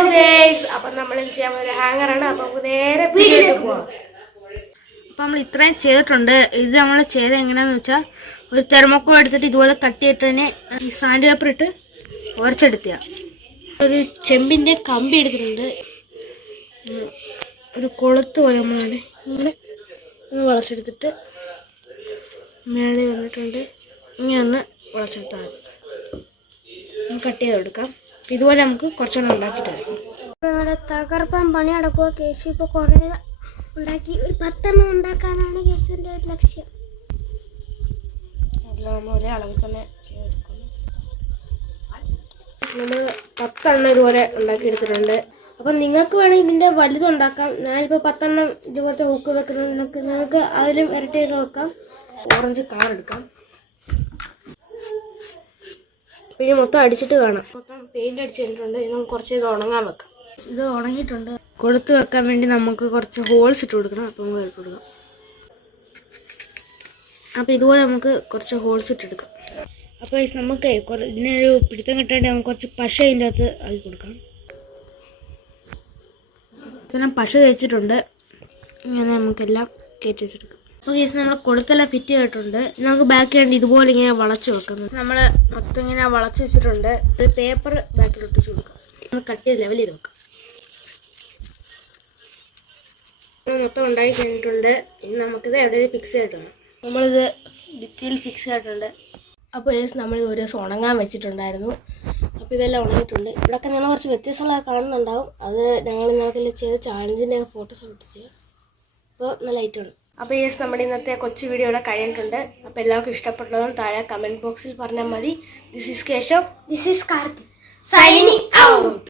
Hello guys, അപ്പം നമ്മൾ ചെയ്യാൻ ഒരു ഹാങ്ങറാണ്. അപ്പം നേരെ വീഡിയോയിലേക്ക് പോവാം. അപ്പം നമ്മൾ ഇത്രയും ചെയ്തിട്ടുണ്ട്. ഇത് നമ്മൾ ചെയ്ത് എങ്ങനെയാണെന്ന് വെച്ചാൽ ഒരു തെർമോക്കോൾ എടുത്തിട്ട് ഇതുപോലെ കട്ട് ചെയ്തിട്ട് ഈ സാൻഡ് പേപ്പർ ഇട്ട് ഉരച്ചെടുത്തിയ ഒരു ചെമ്പിൻ്റെ കമ്പി എടുത്തിട്ടുണ്ട്. ഒരു കൊളുത്ത് പോലെ നമ്മളാണ് ഇങ്ങനെ ഒന്ന് വളച്ചെടുത്തിട്ട് മേളി വന്നിട്ടുണ്ട്. ഇങ്ങനെ ഒന്ന് വളച്ചെടുത്താൽ മതി. കട്ട് ചെയ്ത് കൊടുക്കാം. ഇതുപോലെ നമുക്ക് കുറച്ചെണ്ണം ഉണ്ടാക്കിയിട്ട് വരും. നല്ല തകർപ്പൻ പണി നടക്കുക. കേശു ഇപ്പോൾ കുറേ ഉണ്ടാക്കി ഒരു 10 എണ്ണം ഉണ്ടാക്കാനാണ് കേശുവിൻ്റെ ഒരു ലക്ഷ്യം. എല്ലാം നമ്മൾ ഒരേ അളവിൽ തന്നെ ചെയ്തെടുക്കുന്നു. നമ്മൾ 10 എണ്ണം ഇതുപോലെ ഉണ്ടാക്കിയെടുത്തിട്ടുണ്ട്. അപ്പം നിങ്ങൾക്ക് വേണമെങ്കിൽ ഇതിൻ്റെ വലുതുണ്ടാക്കാം. ഞാനിപ്പോൾ 10 എണ്ണം ഇതുപോലത്തെ ഹൂക്ക് വെക്കുന്നത് നിങ്ങൾക്ക് അതിലും ഇരട്ടിയൊക്കെ വെക്കാം. ഓറഞ്ച് കളർ എടുക്കാം. പിന്നെ മൊത്തം അടിച്ചിട്ട് കാണാം. മൊത്തം പെയിന്റ് അടിച്ചിട്ടുണ്ട്. ഇത് നമുക്ക് കുറച്ച് ഇത് ഉണങ്ങാൻ വെക്കാം. ഇത് ഉണങ്ങിയിട്ടുണ്ട്. കൊടുത്ത് വെക്കാൻ വേണ്ടി നമുക്ക് കുറച്ച് ഹോൾസ് ഇട്ട് കൊടുക്കണം. അപ്പം നമുക്ക് ഇട്ട് കൊടുക്കാം. അപ്പോൾ ഇതുപോലെ നമുക്ക് കുറച്ച് ഹോൾസ് ഇട്ടെടുക്കാം. അപ്പോൾ നമുക്ക് ഇതിനൊരു പിടുത്തം കിട്ടാണ്ട് നമുക്ക് കുറച്ച് പശ ഇതിൻ്റെ അകത്ത് ആക്കി കൊടുക്കാം. ഇതെല്ലാം പശ തേച്ചിട്ടുണ്ട്. ഇങ്ങനെ നമുക്കെല്ലാം കയറ്റി വെച്ചെടുക്കാം. അപ്പോൾ കേസ് നമ്മൾ കൊടുത്തെല്ലാം ഫിറ്റ് ചെയ്തിട്ടുണ്ട്. നമുക്ക് ബാക്ക് വേണ്ടി ഇതുപോലെ ഇങ്ങനെ വളച്ച് വെക്കാം. നമ്മൾ മൊത്തം ഇങ്ങനെ വളച്ച് വെച്ചിട്ടുണ്ട്. ഒരു പേപ്പർ ബാക്കിൽ ഒട്ടിച്ച് കൊടുക്കാം. ഒന്ന് കട്ട് ചെയ്ത് ലെവൽ ചെയ്ത് വെക്കാം. മൊത്തം ഉണ്ടാക്കി കഴിഞ്ഞിട്ടുണ്ട്. ഇനി നമുക്കിത് എവിടെയെങ്കിലും ഫിക്സ് ചെയ്തിട്ടാണ്. നമ്മളിത് ഭിത്തിയിൽ ഫിക്സ് ചെയ്തിട്ടുണ്ട്. അപ്പോൾ കേസ് നമ്മളിത് ഒരു ദിവസം ഉണങ്ങാൻ വെച്ചിട്ടുണ്ടായിരുന്നു. അപ്പോൾ ഇതെല്ലാം ഉണങ്ങിയിട്ടുണ്ട്. ഇവിടെയൊക്കെ നമ്മൾ കുറച്ച് വ്യത്യാസങ്ങളൊക്കെ കാണുന്നുണ്ടാവും. അത് ഞങ്ങൾ ഇന്നലെ ചെയ്ത ചാലഞ്ചിൻ്റെ ഫോട്ടോസ് ഒട്ടിച്ച്. അപ്പോൾ നല്ല ലൈറ്റാണ്. അപ്പോൾ യെസ്, നമ്മുടെ ഇന്നത്തെ കൊച്ചു വീഡിയോ ഇവിടെ കഴിഞ്ഞിട്ടുണ്ട്. അപ്പോൾ എല്ലാവർക്കും ഇഷ്ടപ്പെട്ടതും താഴെ കമൻറ്റ് ബോക്സിൽ പറഞ്ഞാൽ മതി. This is Keshav, this is Karthik signing out.